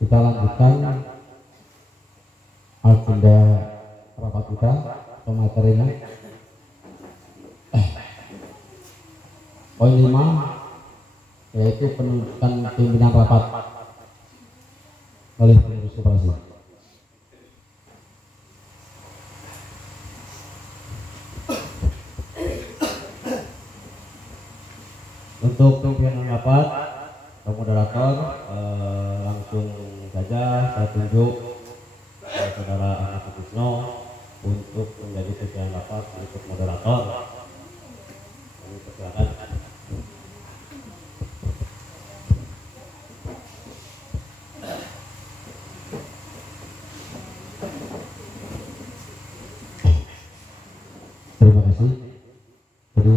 Kita lanjutkan agenda rapat kita atau materinya. Poin 5 yaitu penunjukan pimpinan rapat oleh pengurus koperasi. Untuk pimpinan rapat atau moderator, langsung saja saya tunjuk Saudara Ahmad Sutisno untuk menjadi pimpinan rapat untuk moderator. Silakan. Terima kasih. Jadi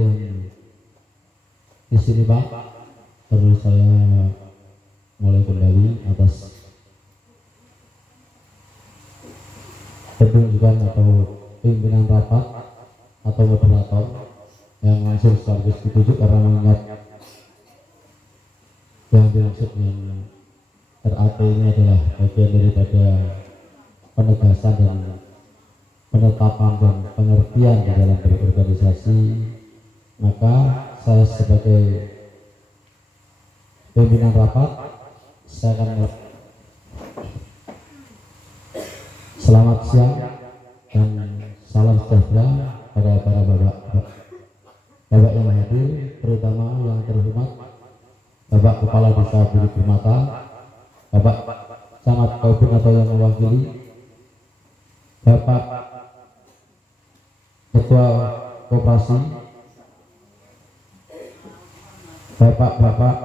di sini Pak, perlu saya mulai kembali atas penunjukan atau pimpinan rapat atau moderator yang langsung sekaligus ditunjuk, karena mengingat yang dimaksud dengan RAT ini adalah bagian daripada penegasan dan penetapan dan pengertian di dalam berorganisasi, maka saya sebagai pimpinan rapat saya akan selamat siang dan salam sejahtera pada para bapak yang hadir, terutama yang terhormat Bapak Kepala Desa Bulu Permata, Bapak Camat Kaubun atau yang mewakili, Bapak Ketua Koperasi, Bapak-bapak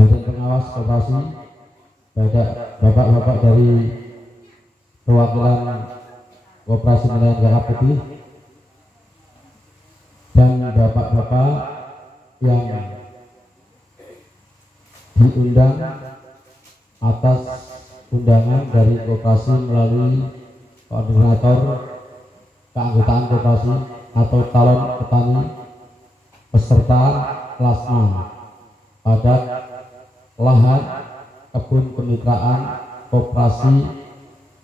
Badan Pengawas Koperasi, Bapak-bapak dari perwakilan Koperasi Nelayan Kakap Putih, dan bapak-bapak yang diundang atas undangan dari koperasi melalui koordinator keanggotaan koperasi atau calon petani peserta plasma pada lahan kebun kemitraan koperasi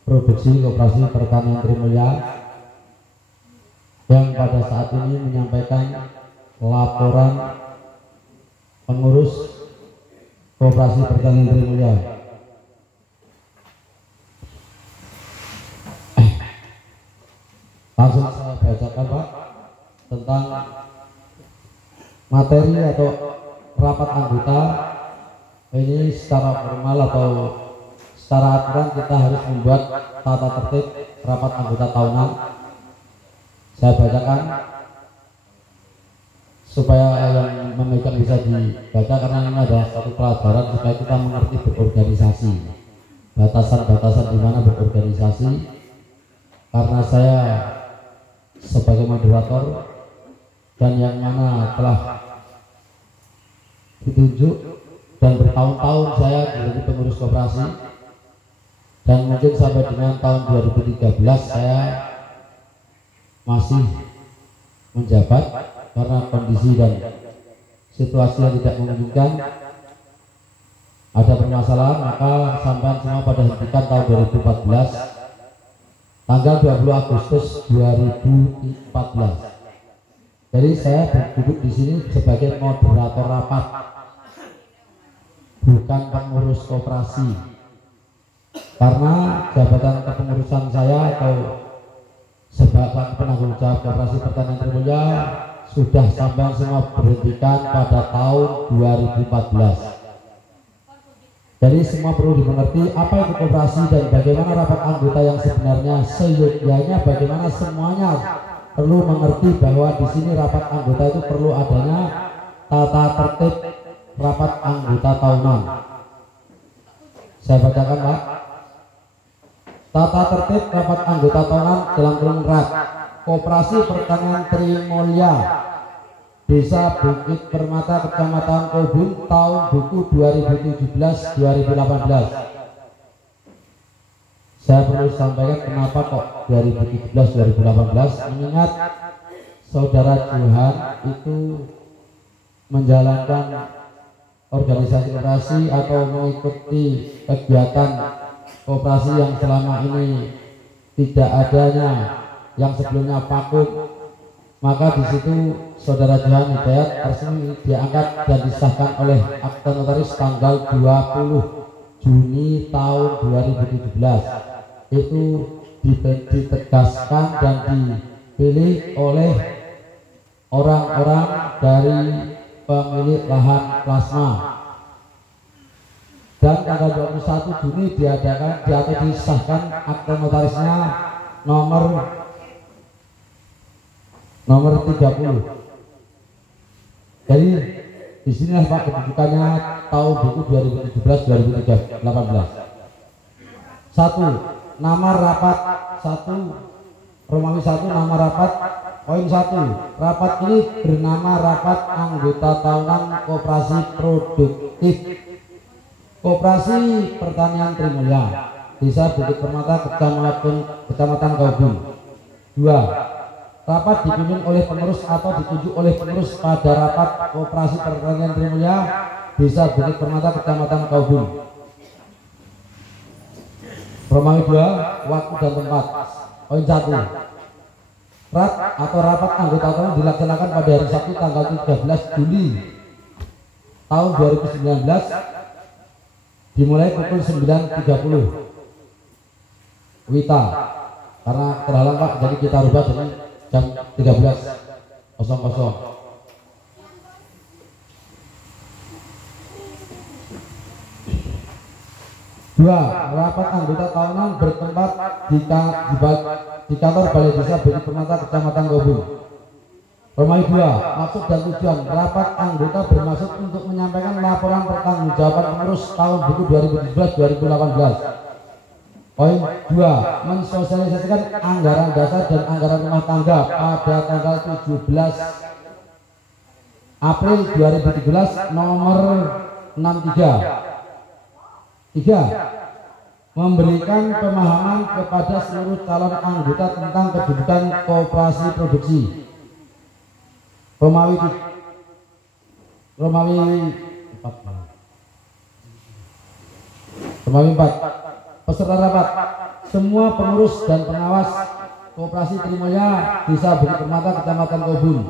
produksi koperasi pertanian Trimulya yang pada saat ini menyampaikan laporan pengurus koperasi pertanian Trimulya. Langsung saya bacakan Pak tentang materi atau rapat anggota. Ini secara formal atau secara aturan kita harus membuat tata tertib rapat anggota tahunan. Saya bacakan supaya yang memegang bisa dibaca, karena ini adalah satu pelajaran supaya kita mengerti berorganisasi, batasan-batasan di mana berorganisasi. Karena saya sebagai moderator dan yang mana telah ditunjuk dan bertahun-tahun saya menjadi pengurus koperasi, dan mungkin sampai dengan tahun 2013 saya masih menjabat karena kondisi dan situasi yang tidak memungkinkan, ada permasalahan, maka sampai semua pada hentikan tahun 2014 tanggal 20 Agustus 2014. Jadi saya duduk di sini sebagai moderator rapat, bukan pengurus koperasi, karena jabatan kepengurusan saya atau sebagai penanggung jawab koperasi pertanian Trimulya sudah sampai semua berhentikan pada tahun 2014. Jadi semua perlu dimengerti apa itu koperasi dan bagaimana rapat anggota yang sebenarnya seyogyanya, bagaimana semuanya perlu mengerti bahwa di sini rapat anggota itu perlu adanya tata tertib rapat anggota tahunan. Saya bacakan Pak. Tata tertib rapat anggota tahunan dalam kurung RAT Koperasi Pertanian Trimulya Desa Bukit Permata Kecamatan Kaubun tahun buku 2017-2018. Saya perlu sampaikan kenapa kok 2017-2018, mengingat saudara Johan itu menjalankan organisasi koperasi atau mengikuti kegiatan koperasi yang selama ini tidak adanya, yang sebelumnya vakum, maka di situ Saudara Johan Hidayat resmi diangkat dan disahkan oleh akte notaris tanggal 20 Juni tahun 2017. Itu ditegaskan dan dipilih oleh orang-orang dari pemilik lahan plasma, dan tanggal 21 Juni diadakan atau disahkan akte notarisnya nomor 30. Jadi di sinilah Pak kedudukannya tahun buku 2017-2018. 1. Nama rapat 1 Romawi 1 nama rapat. Poin 1. Rapat ini bernama Rapat Anggota Tahunan Koperasi Produktif Koperasi Pertanian Trimulya, Desa Bukit Permata, Kecamatan Kaubung. 2. Rapat dipimpin oleh pengurus atau ditunjuk oleh pengurus pada Rapat Koperasi Pertanian Trimulya, Desa Bukit Permata, Kecamatan Kaubung. Romawi 2. Waktu dan tempat. Poin 1. Rapat anggota tahunan dilaksanakan pada hari Sabtu tanggal 13 Juli tahun 2019 dimulai pukul 9.30 WITA, karena terhalang Pak, jadi kita rubah jadi jam 13.00. 2. Rapat anggota tahunan bertempat di kantor Balai Desa Bukit Permata, Kecamatan Kaubung. Romawi 2. Maksud dan tujuan rapat anggota bermaksud untuk menyampaikan laporan pertanggungjawaban pengurus tahun buku 2017-2018. Poin 2. Mensosialisasikan anggaran dasar dan anggaran rumah tangga pada tanggal 17 April 2017 nomor 63. 3. Memberikan pemahaman kepada seluruh calon anggota tentang kedudukan koperasi produksi. Romawi 4. Peserta rapat. Semua pengurus dan pengawas Koperasi Trimulya Desa Bukit Permata, Kecamatan Kaubung.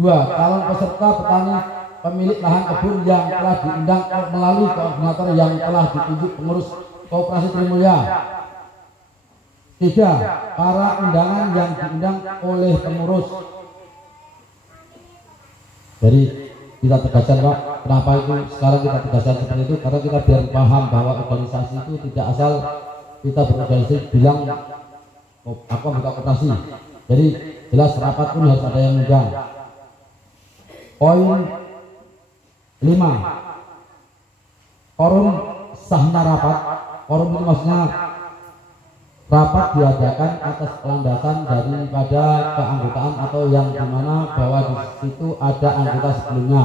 2. Calon peserta petani pemilik lahan kebun yang telah diundang melalui koordinator yang telah ditunjuk pengurus Koperasi Trimulya. 3. Para undangan yang diundang oleh pengurus. Jadi kita tegaskan Pak, kenapa itu sekarang kita tegaskan seperti itu, karena kita biar paham bahwa organisasi itu tidak asal kita berorganisasi bilang aku buka koperasi, jadi jelas rapat pun harus ada yang undang. Poin 5. Forum sahnya rapat. Forum itu maksudnya rapat diadakan atas landasan daripada keanggotaan atau yang dimana bahwa di situ ada anggota sebelumnya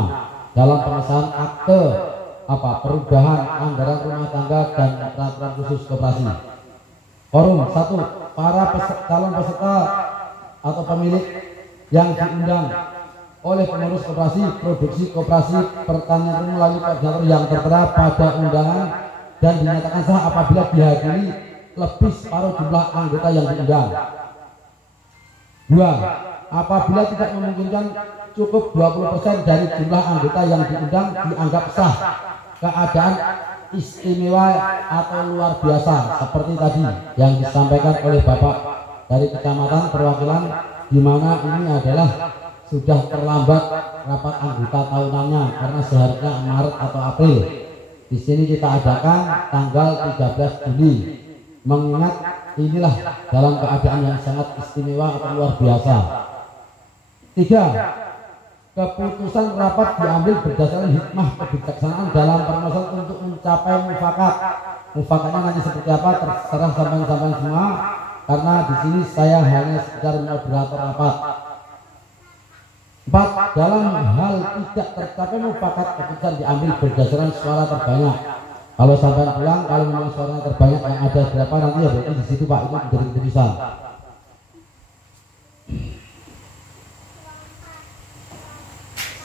dalam pengesahan akte perubahan anggaran rumah tangga dan peraturan khusus koperasi. Forum 1. Para calon peserta atau pemilik yang diundang oleh pengurus koperasi produksi koperasi pertanian melalui koordinator yang tertera pada undangan dan dinyatakan sah apabila dihadiri lebih separuh jumlah anggota yang diundang. 2. Apabila tidak memungkinkan cukup 20% dari jumlah anggota yang diundang dianggap sah keadaan istimewa atau luar biasa seperti tadi yang disampaikan oleh Bapak dari Kecamatan perwakilan, di mana ini adalah sudah terlambat rapat anggota tahunannya karena seharusnya Maret atau April. Di sini kita adakan tanggal 13 Juli. Mengingat inilah dalam keadaan yang sangat istimewa atau luar biasa. 3. Keputusan rapat diambil berdasarkan hikmah kebijaksanaan dalam permasalahan untuk mencapai mufakat. Mufakatnya nanti seperti apa terserah sampai semua, karena di sini saya hanya sekedar moderator rapat. 4. Dalam hal tidak tercapai mufakat, keputusan diambil berdasarkan suara terbanyak. Kalau sampai pulang, kalau memang suara terbanyak yang ada berapa nanti ya berarti di situ Pak, itu menjadi keputusan.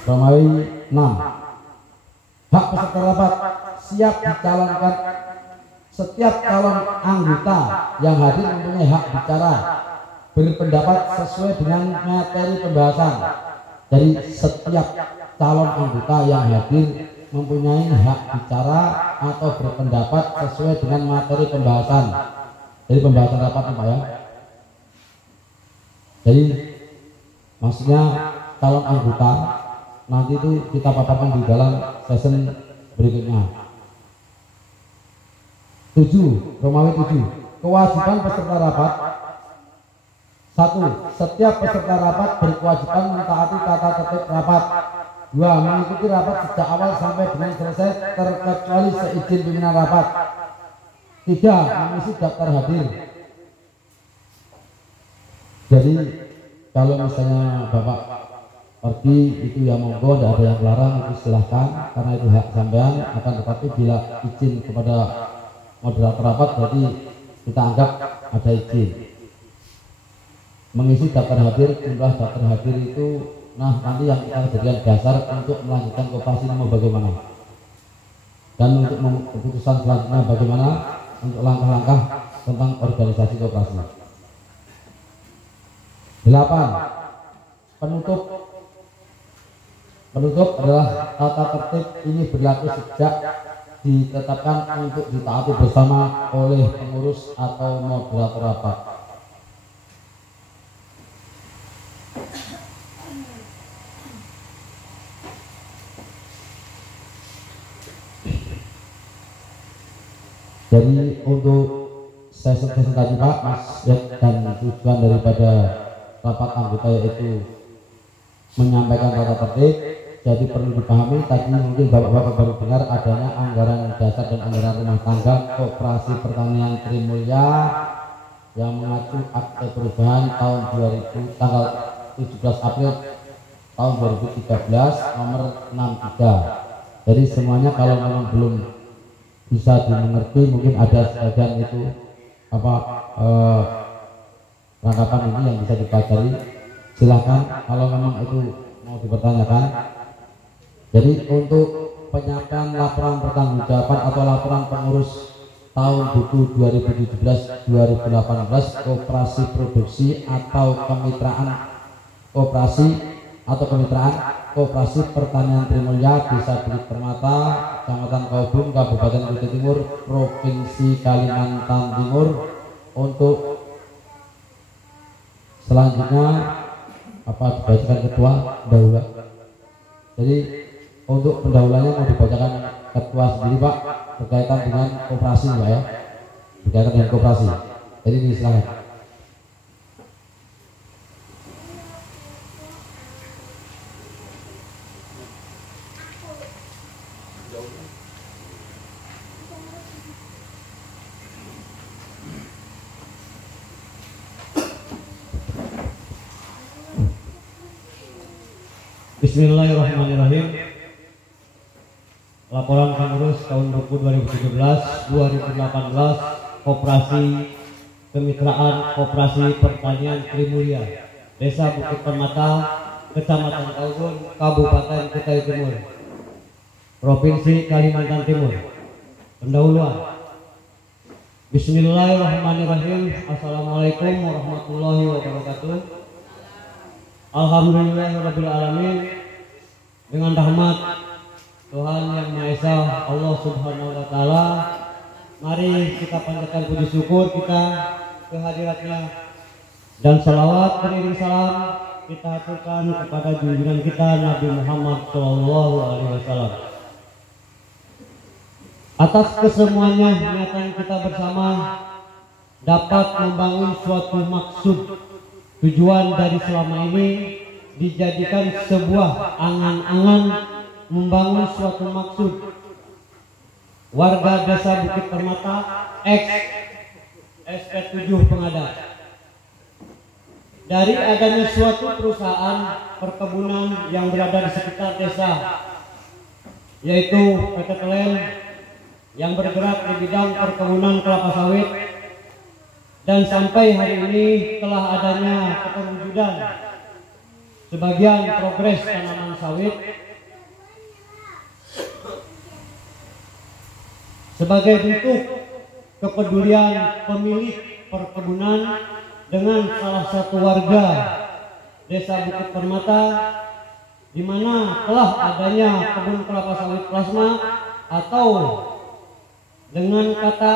Romawi 6. Hak peserta rapat siap dicalonkan. Setiap calon anggota yang hadir mempunyai hak bicara, berpendapat sesuai dengan materi pembahasan. Jadi setiap calon anggota yang hadir mempunyai hak bicara atau berpendapat sesuai dengan materi pembahasan. Jadi pembahasan rapat Pak ya. Jadi maksudnya calon anggota nanti itu kita paparkan di dalam session berikutnya. 7. Romawi 7. Kewajiban peserta rapat. 1. Setiap peserta rapat berkewajiban mentaati tata tertib rapat. 2. Mengikuti rapat sejak awal sampai dengan selesai terkecuali seizin pimpinan rapat. 3. Mengisi daftar hadir. Jadi kalau misalnya Bapak pergi itu ya monggo, tidak ada yang larang, itu silahkan karena itu hak sampean. Akan tetapi bila izin kepada moderator rapat berarti kita anggap ada izin. Mengisi daftar hadir, jumlah daftar hadir itu nanti yang kita jadikan dasar untuk melanjutkan koperasi ini mau bagaimana, dan untuk keputusan selanjutnya bagaimana untuk langkah-langkah tentang organisasi koperasi. 8. Penutup adalah tata tertib ini berlaku sejak ditetapkan untuk ditaati bersama oleh pengurus atau moderator rapat. Jadi untuk sesi-sesi tadi Pak, maksud dan tujuan daripada rapat anggota yaitu menyampaikan tata tertib. Jadi perlu dipahami tadi mungkin Bapak-bapak baru dengar adanya anggaran dasar dan anggaran rumah tangga Koperasi Pertanian Trimulya yang mengacu akte perubahan tahun 2000 tanggal 17 April tahun 2013 nomor 63. Jadi semuanya kalau memang belum bisa dimengerti, mungkin ada sebagian itu rangkapan ini yang bisa dipelajari, silahkan kalau memang itu mau dipertanyakan. Jadi untuk penyampaian laporan pertanggungjawaban atau laporan pengurus tahun buku 2017-2018 koperasi produksi atau kemitraan koperasi pertanian Trimulya Desa Bukit Permata, Kecamatan Kaubung, Kabupaten Kutai Timur, Provinsi Kalimantan Timur. Untuk selanjutnya dibacakan ketua pendahuluan. Jadi untuk pendahuluannya mau dibacakan ketua sendiri Pak, berkaitan dengan koperasi Pak ya, berkaitan dengan koperasi. Jadi ini silakan. Bismillahirrahmanirrahim. Laporan pengurus tahun buku 2017-2018 Koperasi Kemitraan Koperasi Pertanian Trimulya Desa Bukit Permata, Kecamatan Kaubung, Kabupaten Kutai Timur, Provinsi Kalimantan Timur. Pendahuluan. Bismillahirrahmanirrahim. Assalamualaikum warahmatullahi wabarakatuh. Alhamdulillahirabbil alamin. Dengan rahmat Tuhan Yang Maha Esa, Allah Subhanahu wa taala, mari kita panjatkan puji syukur kita kehadiratnya dan salawat beriring salam kita aturkan kepada junjungan kita Nabi Muhammad SAW. Atas kesemuanya niatan kita bersama dapat membangun suatu maksud. Tujuan dari selama ini dijadikan sebuah angan-angan membangun suatu maksud. Warga Desa Bukit Permata X SP7 Pengadap. Dari adanya suatu perusahaan perkebunan yang berada di sekitar desa, yaitu PT Telen yang bergerak di bidang perkebunan kelapa sawit, dan sampai hari ini telah adanya keterwujudan sebagian progres tanaman sawit sebagai bentuk kepedulian pemilik perkebunan dengan salah satu warga Desa Bukit Permata di mana telah adanya kebun kelapa sawit plasma atau dengan kata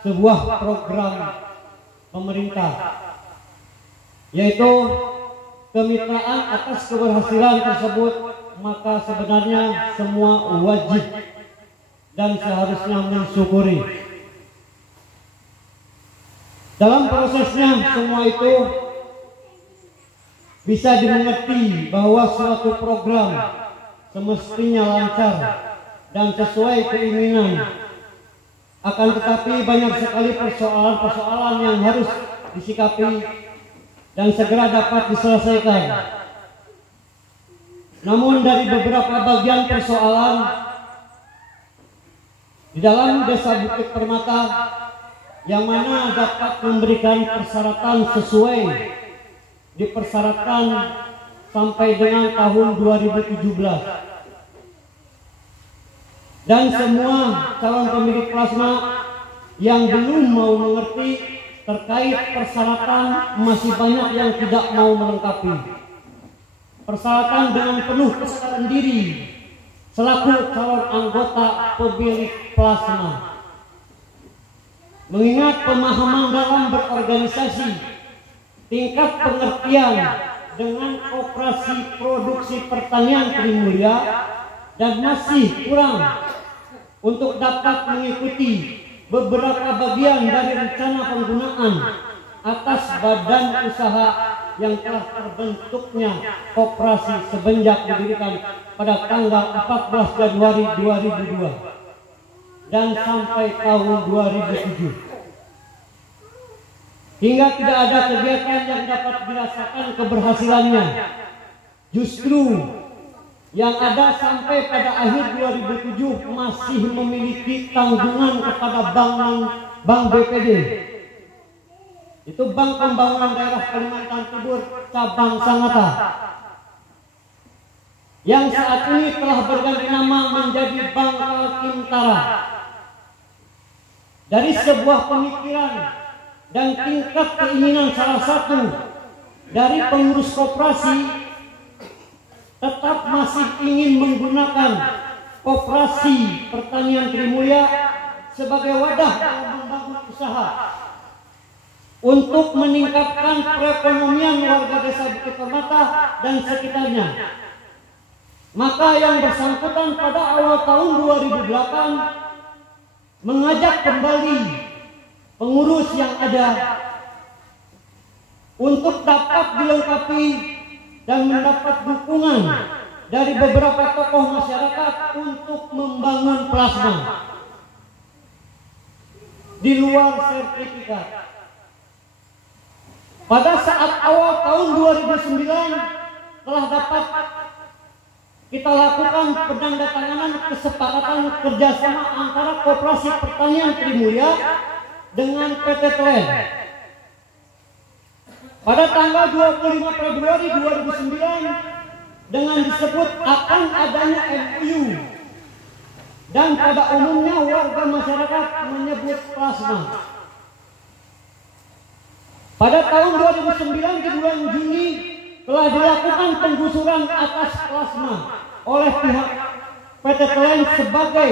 sebuah program pemerintah, yaitu kemitraan atas keberhasilan tersebut, maka sebenarnya semua wajib dan seharusnya mensyukuri. Dalam prosesnya semua itu bisa dimengerti bahwa suatu program semestinya lancar dan sesuai keinginan. Akan tetapi banyak sekali persoalan-persoalan yang harus disikapi dan segera dapat diselesaikan. Namun dari beberapa bagian persoalan di dalam Desa Bukit Permata yang mana dapat memberikan persyaratan sesuai dipersyaratkan sampai dengan tahun 2017. Dan semua calon pemilik plasma yang belum mau mengerti terkait persyaratan masih banyak yang tidak mau melengkapi. Persyaratan dengan penuh kesadaran diri selaku calon anggota pemilik plasma. Mengingat pemahaman dalam berorganisasi, tingkat pengertian dengan operasi produksi pertanian Trimulya dan masih kurang untuk dapat mengikuti beberapa bagian dari rencana penggunaan atas badan usaha yang telah terbentuknya koperasi semenjak didirikan pada tanggal 14 Januari 2002 dan sampai tahun 2007. Hingga tidak ada kegiatan yang dapat dirasakan keberhasilannya. Justru yang ada sampai pada akhir 2007 masih memiliki tanggungan kepada Bank BPD. Itu Bank Pembangunan Daerah Kalimantan Timur Cabang Sangatta, yang saat ini telah berganti nama menjadi Bank Kaltara. Dari sebuah pemikiran dan tingkat keinginan salah satu dari pengurus koperasi tetap masih ingin menggunakan koperasi pertanian Trimulya sebagai wadah dalam membangun usaha untuk meningkatkan perekonomian warga Desa Bukit Permata dan sekitarnya. Maka yang bersangkutan pada awal tahun 2008 mengajak kembali pengurus yang ada untuk dapat dilengkapi dan mendapat dukungan dari beberapa tokoh masyarakat untuk membangun plasma di luar sertifikat. Pada saat awal tahun 2009 telah dapat kita lakukan penandatanganan kesepakatan kerjasama antara Koperasi Pertanian Trimulya dengan PT TLEN. Pada tanggal 25 Februari 2009 dengan disebut akan adanya MOU, dan pada umumnya warga masyarakat menyebut plasma. Pada tahun 2009 di bulan Juni telah dilakukan penggusuran atas plasma oleh pihak PT TLEN sebagai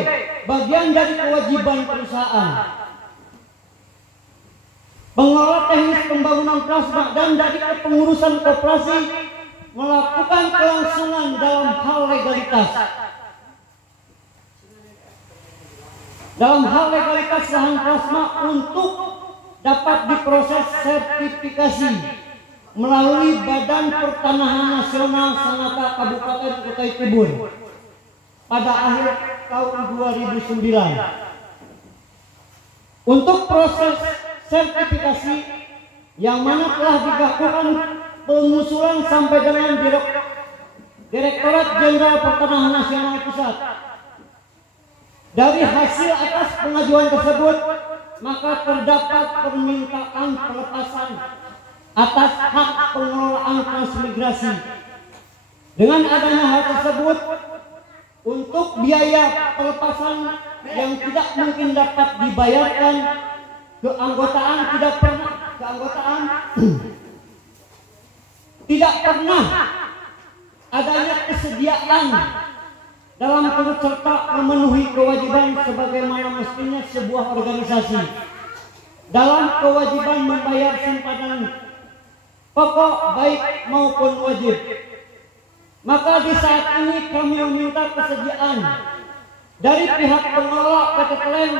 bagian dari kewajiban perusahaan. Pengelola teknis pembangunan plasma dan dari kepengurusan koperasi melakukan kelangsungan dalam hal legalitas. Dalam hal legalitas lahan plasma untuk dapat diproses sertifikasi melalui Badan Pertanahan Nasional Sangatta Kabupaten Kutai Timur pada akhir tahun 2009. Untuk proses sertifikasi yang mana telah dilakukan pengusulan sampai dengan Direktorat Jenderal Pertanahan Nasional Pusat. Dari hasil atas pengajuan tersebut, maka terdapat permintaan pelepasan atas hak pengelolaan transmigrasi. Dengan adanya hal tersebut, untuk biaya pelepasan yang tidak mungkin dapat dibayarkan, keanggotaan tidak pernah adanya kesediaan dalam turut serta memenuhi kewajiban sebagaimana mestinya sebuah organisasi dalam kewajiban membayar simpanan pokok baik maupun wajib. Maka di saat ini kami meminta kesediaan dari pihak pengelola PT Klen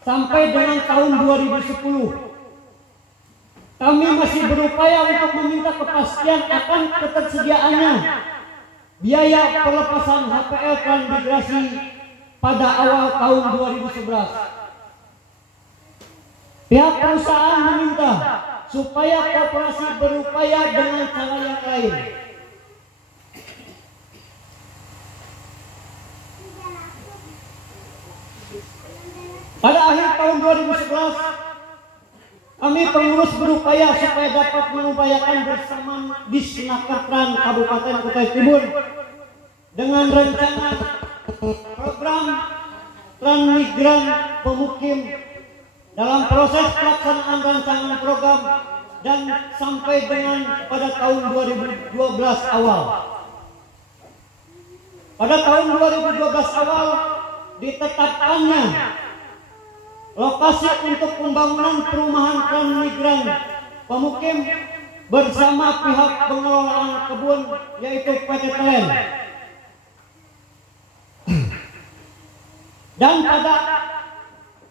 sampai dengan tahun 2010. Kami masih berupaya untuk meminta kepastian akan ketersediaannya biaya pelepasan HPL transmigrasi pada awal tahun 2011. Pihak perusahaan meminta supaya koperasi berupaya dengan cara yang lain. Pada akhir tahun 2011, kami pengurus berupaya supaya dapat mengupayakan bersama Disnakertran Kabupaten Kutai Timur dengan rencana program transmigran pemukim dalam proses pelaksanaan rancangan program dan sampai dengan pada tahun 2012 awal. Pada tahun 2012 awal ditetapkannya lokasi untuk pembangunan perumahan transmigran pemukim bersama pihak pengelolaan kebun yaitu PT Klen. Dan pada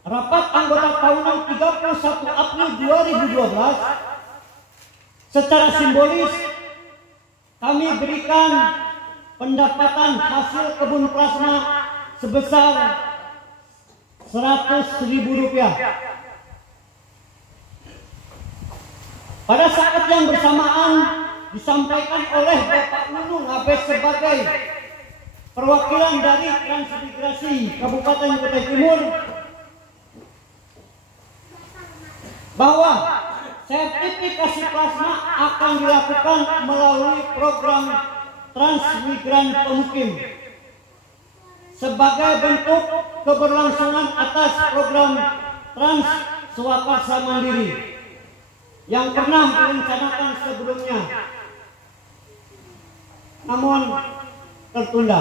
rapat anggota tahunan 31 April 2012 secara simbolis kami berikan pendapatan hasil kebun plasma sebesar Rp100.000. Pada saat yang bersamaan disampaikan oleh Bapak Nunung Abes sebagai perwakilan dari Transmigrasi Kabupaten Kutai Timur bahwa sertifikasi plasma akan dilakukan melalui program transmigran pemukim sebagai bentuk keberlangsungan atas program Trans Swakarsa Mandiri yang pernah direncanakan sebelumnya namun tertunda.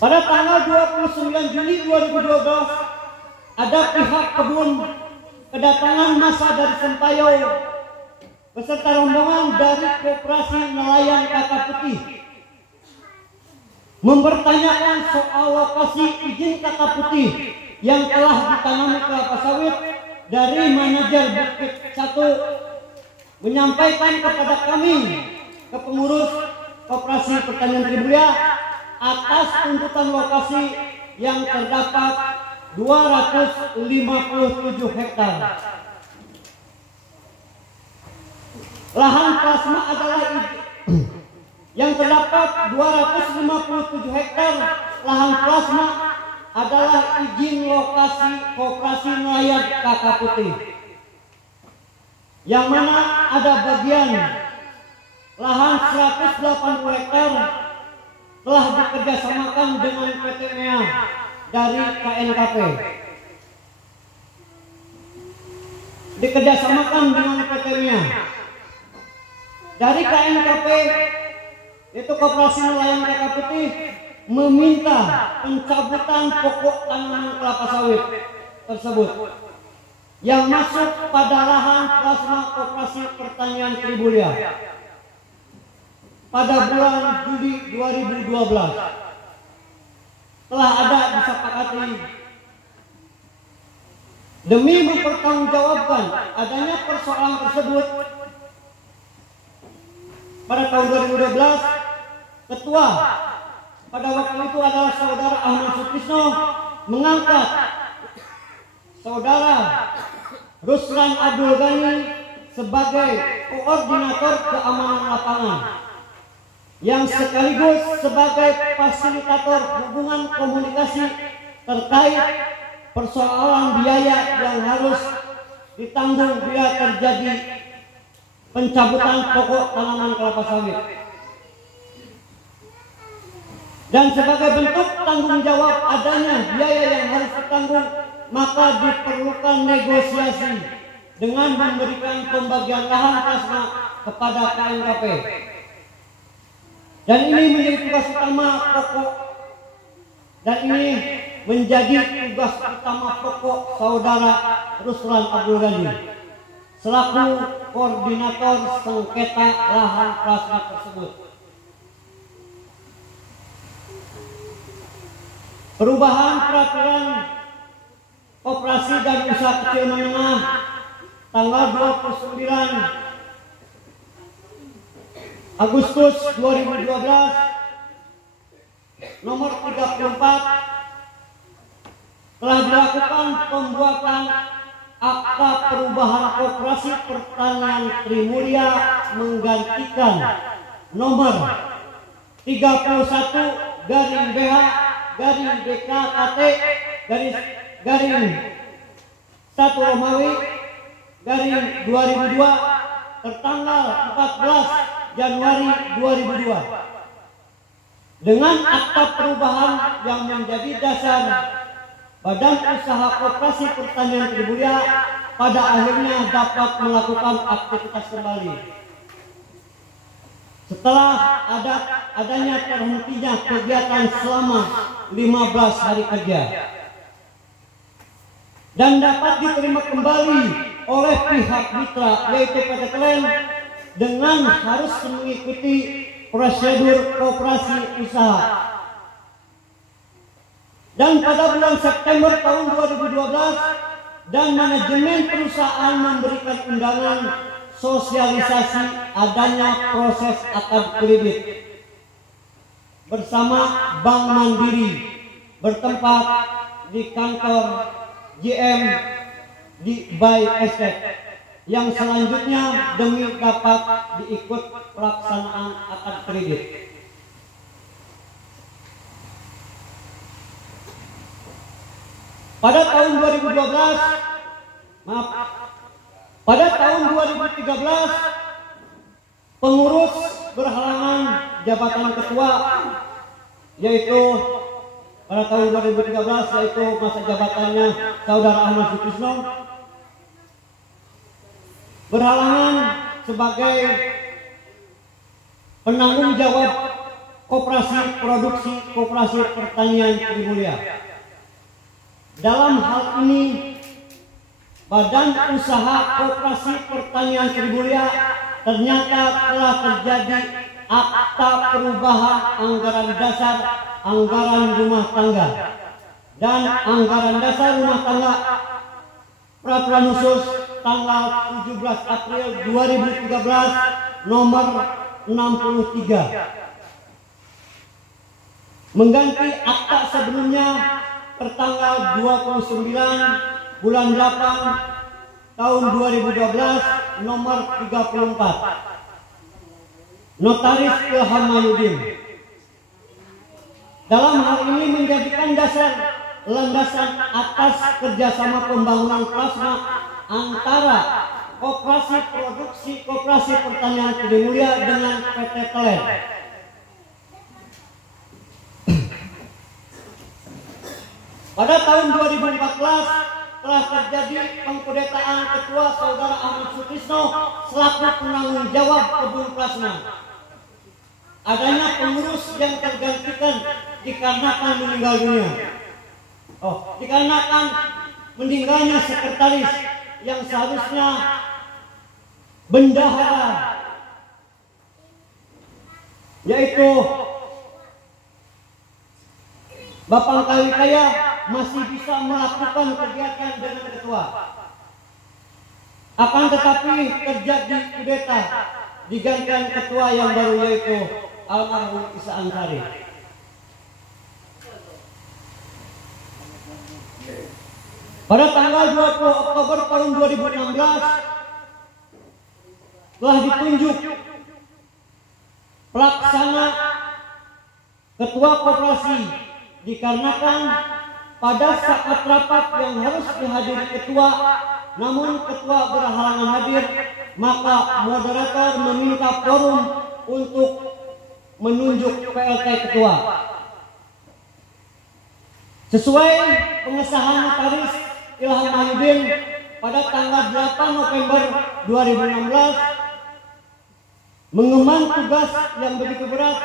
Pada tanggal 29 Juli 2012 ada pihak kebun kedatangan masa dari Sentayo beserta rombongan dari Koperasi Nelayan Kakak Putih mempertanyakan soal lokasi izin Kakak Putih yang telah ditanami kelapa sawit dari manajer Bukit 1 menyampaikan kepada kami ke pengurus Koperasi Pertanian Tribulya atas tuntutan lokasi yang terdapat 257 hektar. Lahan plasma adalah yang terdapat 257 hektar lahan plasma adalah izin lokasi Koperasi Nelayan Kakak Putih, yang mana ada bagian lahan 180 hektar telah dikerjasamakan dengan PT MEA dari KNKP. Dikerjasamakan dengan PT MEA dari KNKP, itu Koperasi Nelayan Kakak Putih meminta pencabutan pokok tanaman kelapa sawit tersebut yang masuk pada lahan plasma Koperasi Pertanian Tribulya pada bulan Juli 2012. Telah ada disepakati demi mempertanggungjawabkan adanya persoalan tersebut. Pada tahun 2012, ketua pada waktu itu adalah saudara Ahmad Sutrisno mengangkat saudara Ruslan Abdul Ghani sebagai koordinator keamanan lapangan yang sekaligus sebagai fasilitator hubungan komunikasi terkait persoalan biaya yang harus ditanggung bila terjadi pencabutan pokok tanaman kelapa sawit. Dan sebagai bentuk tanggung jawab adanya biaya yang harus ditanggung, maka diperlukan negosiasi dengan memberikan pembagian lahan plasma kepada KNKP. Dan ini menjadi tugas utama pokok, dan ini menjadi tugas utama pokok Saudara Ruslan Abdul Ghani selaku koordinator sengketa lahan plasma tersebut. Perubahan peraturan Koperasi dan Usaha Kecil Menengah tanggal 29 Agustus 2012 nomor 34 telah dilakukan pembuatan Akta Perubahan Koperasi Pertanian Trimulya menggantikan nomor 31-BH-BK-1 tertanggal 14 Januari 2002 dengan akta perubahan yang menjadi dasar Badan Usaha Koperasi Pertanian Trimulya pada akhirnya dapat melakukan aktivitas kembali setelah adanya terhentinya kegiatan selama 15 hari kerja, dan dapat diterima kembali oleh pihak mitra yaitu PT Klen dengan harus mengikuti prosedur koperasi usaha. Dan pada bulan September tahun 2012 dan manajemen perusahaan memberikan undangan sosialisasi adanya proses akad kredit bersama Bank Mandiri bertempat di kantor GM di Bay Estate yang selanjutnya demi dapat diikut pelaksanaan akad kredit. Pada tahun 2013 pengurus berhalangan jabatan ketua, yaitu pada tahun 2013 yaitu masa jabatannya Saudara Ahmad Sutrisno, berhalangan sebagai penanggung jawab Koperasi Produksi Koperasi Pertanian Trimulya. Dalam hal ini Badan Usaha Koperasi Pertanian Trimulya ternyata telah terjadi akta perubahan anggaran dasar anggaran rumah tangga dan anggaran dasar rumah tangga peraturan khusus tanggal 17 April 2013 nomor 63 mengganti akta sebelumnya tertanggal 29 bulan 8 tahun 2012 nomor 34 Notaris Ilham Mahyudin. Dalam hal ini menjadikan landasan atas kerjasama pembangunan plasma antara Koperasi Produksi Koperasi Pertanian Trimulya dengan PT Klen. Pada tahun 2014 telah terjadi pengkudetaan Ketua Saudara Ahmad Sutrisno selaku penanggung jawab kebun plasma. Adanya pengurus yang tergantikan dikarenakan meninggal dunia. Dikarenakan meninggalnya sekretaris yang seharusnya bendahara, yaitu Bapak Kaya masih bisa melakukan kegiatan dengan ketua. Akan tetapi terjadi kudeta, digantikan ketua yang baru yaitu almarhum Isa Ansari. Pada tanggal 20 Oktober tahun 2016 telah ditunjuk pelaksana ketua koperasi dikarenakan pada saat rapat yang harus dihadiri ketua, namun ketua berhalangan hadir, maka moderator meminta forum untuk menunjuk PLT ketua. sesuai pengesahan Notaris Ilham Mahyudin pada tanggal 8 November 2016 mengemban tugas yang begitu berat.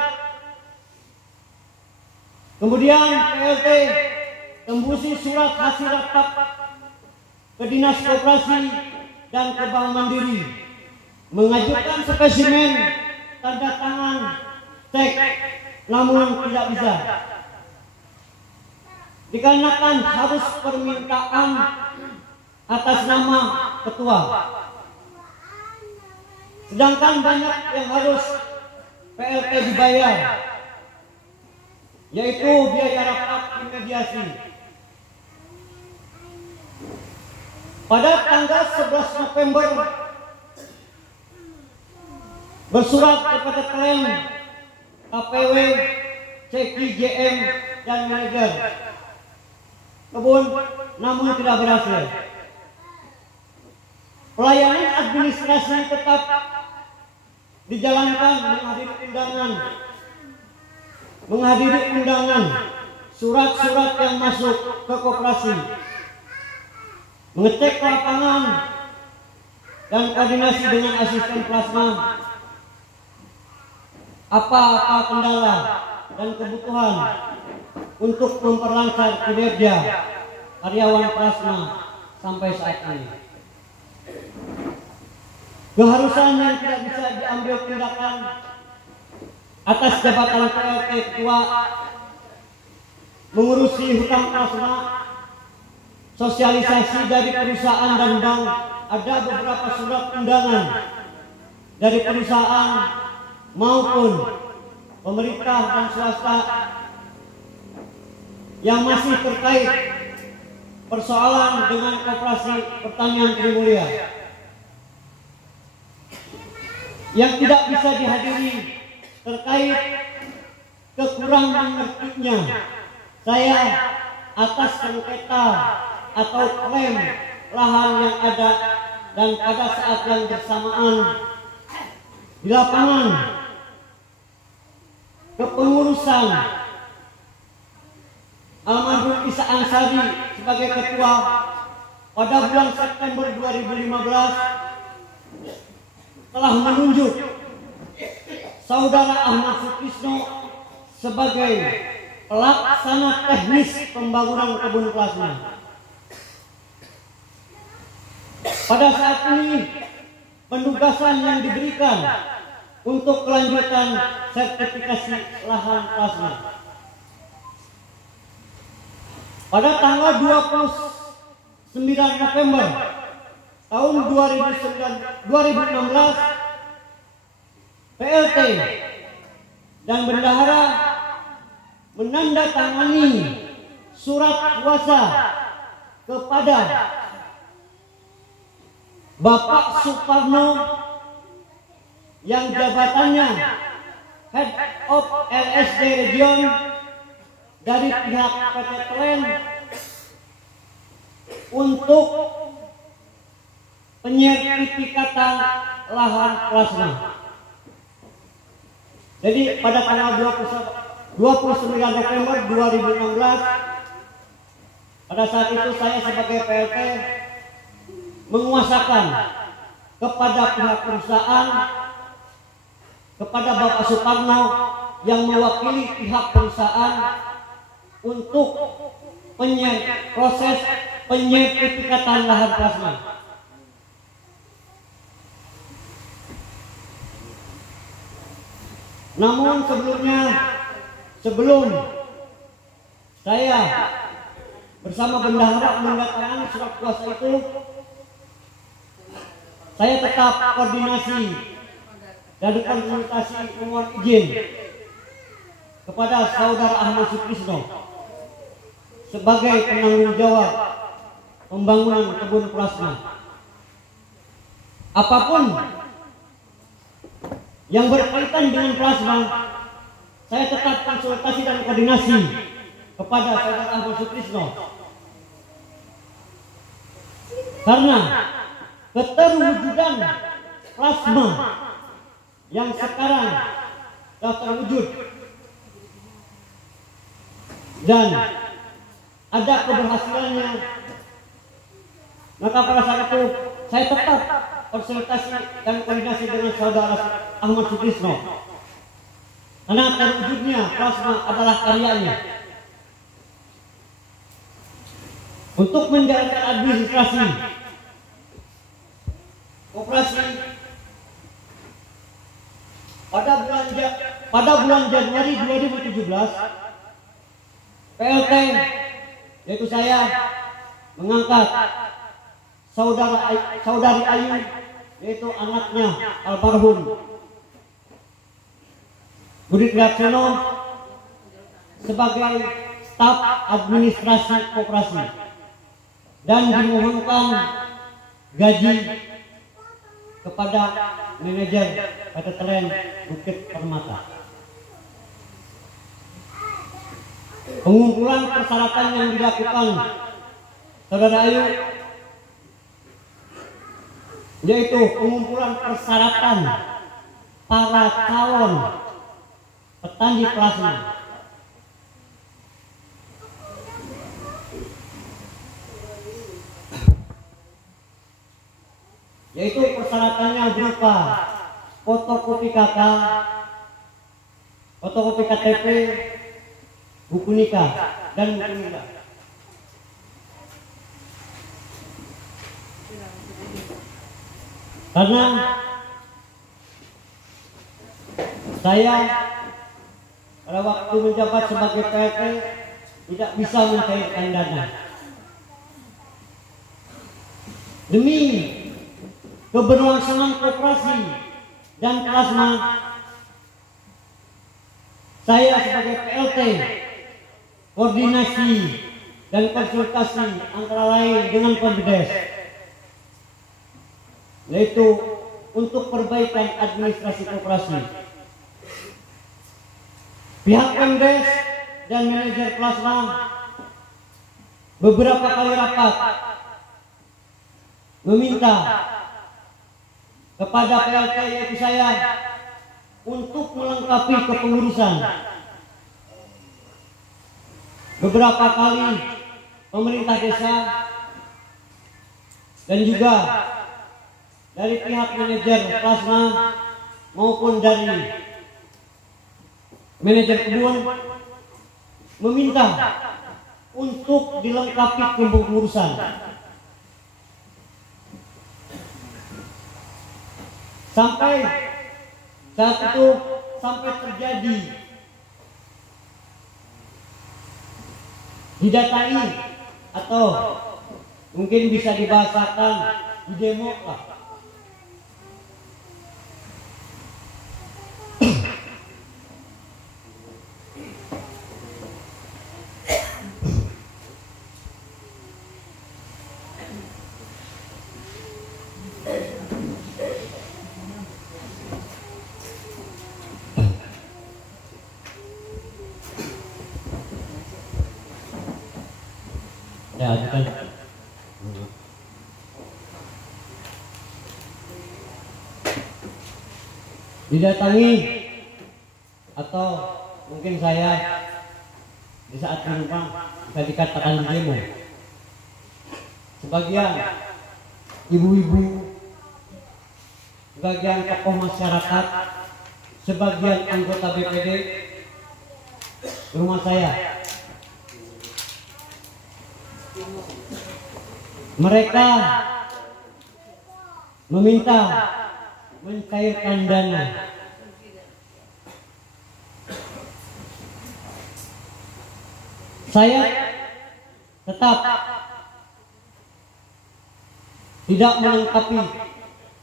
Kemudian PLT tembusi surat hasil rapat ke Dinas Koperasi dan ke Bank Mandiri, mengajukan spesimen tanda tangan cek, namun tidak bisa dikarenakan harus permintaan atas nama ketua. Sedangkan banyak yang harus PLT dibayar, yaitu biaya rapat mediasi. Pada tanggal 11 November bersurat kepada klien KPW, Ceki, JM, dan manajer kebun, namun tidak berhasil. Pelayanan administrasi tetap dijalankan, menghadiri undangan, surat-surat yang masuk ke koperasi, mengecek lapangan, dan koordinasi dengan asisten plasma. Apa kendala dan kebutuhan untuk memperlancar kinerja karyawan plasma sampai saat ini. Keharusan yang tidak bisa diambil tindakan atas jabatan PLT ketua mengurusi hutang plasma, sosialisasi dari perusahaan dan bank. Ada beberapa surat undangan dari perusahaan maupun pemerintah dan swasta yang masih terkait persoalan dengan Koperasi Pertanian Trimulya yang tidak bisa dihadiri terkait kekurang mengertinya saya atas sengketa atau klaim lahan yang ada, dan pada saat yang bersamaan di lapangan kepengurusan almarhum Isa Ansari sebagai ketua pada bulan September 2015 telah menunjuk Saudara Ahmad Sutrisno sebagai pelaksana teknis pembangunan kebun plasma. Pada saat ini penugasan yang diberikan untuk kelanjutan sertifikasi lahan plasma. Pada tanggal 29 November tahun 2016, PLT dan bendahara menandatangani surat kuasa kepada Bapak Suparno yang jabatannya Head of LSD Region dari pihak PT Tlen untuk penyertifikatan lahan plasma. Jadi pada tanggal 29 November 2016, pada saat itu saya sebagai PLT menguasakan kepada pihak perusahaan, kepada Bapak Suparno yang mewakili pihak perusahaan untuk proses penyertifikatan lahan plasma. Namun sebelum saya bersama bendahara menandatangani surat kuasa itu, saya tetap koordinasi dan konsultasi mohon izin kepada Saudara Ahmad Sutrisno sebagai penanggung jawab pembangunan kebun plasma. Apapun yang berkaitan dengan plasma, saya tetap konsultasi dan koordinasi kepada Saudara Ahmad Sutrisno, karena keterwujudan plasma yang sekarang telah terwujud dan ada keberhasilannya. Maka pada saat itu saya tetap konsultasi dan koordinasi dengan saudara Ahmad Sutrisno, karena terwujudnya plasma adalah karyanya. Untuk menjalankan administrasi koperasi pada bulan Januari 2017, PLT yaitu saya mengangkat saudari Ayu, yaitu anaknya almarhum Budi Triaksono, sebagai staf administrasi koperasi dan dimohonkan gaji kepada manajer PT Telen Bukit Permata. Pengumpulan persyaratan yang dilakukan saudara Ayu yaitu pengumpulan persyaratan para calon petani plasma. Yaitu persyaratannya berupa fotokopi KK, fotokopi KTP, buku nikah, dan buku nikah. Karena saya pada waktu menjabat sebagai PLT tidak bisa mencairkan dana. Demi keberlangsungan koperasi dan plasma, saya sebagai PLT koordinasi dan konsultasi antara lain dengan Pemdes, yaitu untuk perbaikan administrasi koperasi. Pihak Pemdes dan manajer plasma beberapa kali rapat meminta kepada PLT yaitu saya untuk melengkapi kepengurusan. Beberapa kali pemerintah desa dan juga dari pihak manajer plasma maupun dari manajer kebun meminta untuk dilengkapi kepengurusan. Sampai saat itu sampai terjadi didatai atau mungkin bisa dibahasakan di demo lah. Ya, ajukan. Didatangi atau mungkin saya di saat menumpang bisa dikatakan demo. Sebagian ibu-ibu, sebagian tokoh masyarakat, sebagian anggota BPD rumah saya. Mereka meminta mencairkan dana. Saya tetap tidak melengkapi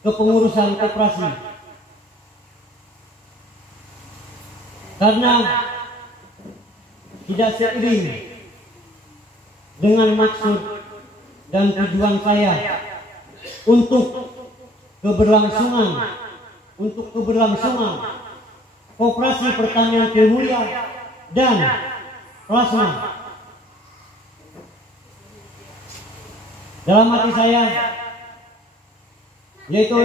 kepengurusan koperasi karena tidak seiring dengan maksud dan tujuan saya untuk keberlangsungan koperasi pertanian Tilmulia dan plasma. Dalam hati saya yaitu